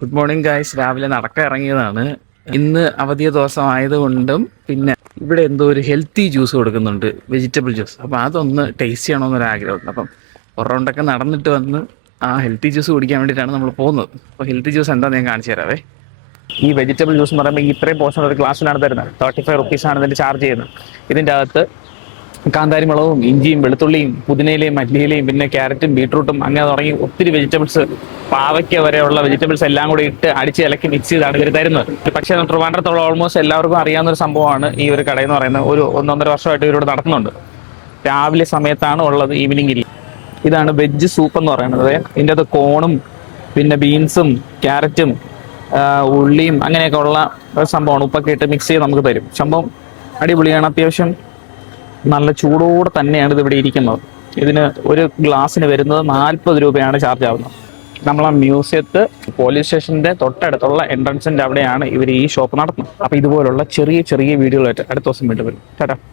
Good morning guys. രാവിലെ നടക്കാൻ ഇറങ്ങിയതാണ്. ഇന്ന് അവധി ദിവസം ആയതുകൊണ്ടും പിന്നെ ഇവിടെ എന്തോ ഒരു ഹെൽത്തി ജ്യൂസ് കൊടുക്കുന്നുണ്ട്, വെജിറ്റബിൾ ജ്യൂസ്. അപ്പോൾ അതൊന്ന് ടേസ്റ്റ് ചെയ്യണമെന്നൊരാഗ്രഹമുണ്ട്. അപ്പം ഒരു റൗണ്ടൊക്കെ നടന്നിട്ട് വന്ന് ആ ഹെൽത്തി ജ്യൂസ് കുടിക്കാൻ വേണ്ടിയിട്ടാണ് നമ്മൾ പോകുന്നത്. അപ്പോൾ ഹെൽത്തി ജ്യൂസ് എന്താണെന്ന് ഞാൻ കാണിച്ചു തരാവേ. ഈ വെജിറ്റബിൾ ജ്യൂസ് എന്ന് പറയുമ്പോൾ ഇത്രയും പോർഷൻ ഒരു ഗ്ലാസ്സിലാണ് തരുന്നത്. 35 റുപ്പീസാണ് ഇതിൻ്റെ ചാർജ് ചെയ്യുന്നത്. ഇതിൻ്റെ അകത്ത് കാന്താരി മുളകും ഇഞ്ചിയും വെളുത്തുള്ളിയും പുതിനയിലയും മല്ലിയിലയും പിന്നെ ക്യാരറ്റും ബീട്രൂട്ടും അങ്ങനെ തുടങ്ങി ഒത്തിരി വെജിറ്റബിൾസ്, പാവയ്ക്ക വരെയുള്ള വെജിറ്റബിൾസ് എല്ലാം കൂടി ഇട്ട് അടിച്ച് ഇലക്കി മിക്സ് ചെയ്താണ് ഇവർ തരുന്നത്. പക്ഷേ ട്രിവാൻഡ്രത്തുള്ള ഓൾമോസ്റ്റ് എല്ലാവർക്കും അറിയാവുന്ന ഒരു സംഭവമാണ് ഈ ഒരു കടയെന്ന് പറയുന്നത്. ഒരു 1-1.5 വർഷമായിട്ട് ഇവരോട് നടത്തുന്നുണ്ട്. രാവിലെ സമയത്താണ് ഉള്ളത്, ഈവനിങ്ങിൽ. ഇതാണ് വെജ് സൂപ്പ് എന്ന് പറയുന്നത്. ഇതിൻ്റെ അത് കോണും പിന്നെ ബീൻസും ക്യാരറ്റും ഉള്ളിയും അങ്ങനെയൊക്കെ ഉള്ള ഒരു സംഭവമാണ്. ഉപ്പൊക്കെ ഇട്ട് മിക്സ് ചെയ്ത് നമുക്ക് തരും. സംഭവം അടിപൊളിയാണ്. അത്യാവശ്യം നല്ല ചൂടോടെ തന്നെയാണ് ഇത് ഇവിടെ ഇരിക്കുന്നത്. ഇതിന് ഒരു ഗ്ലാസ്സിന് വരുന്നത് 40 രൂപയാണ് ചാർജ് ആവുന്നത്. നമ്മളെ മ്യൂസിയത്ത് പോലീസ് സ്റ്റേഷന്റെ തൊട്ടടുത്തുള്ള എൻട്രൻസിന്റെ അവിടെയാണ് ഇവർ ഈ ഷോപ്പ് നടത്തുന്നത്. അപ്പോൾ ഇതുപോലുള്ള ചെറിയ ചെറിയ വീഡിയോകളായിട്ട് അടുത്ത ദിവസം വീണ്ടും വരും. ടാറ്റാ.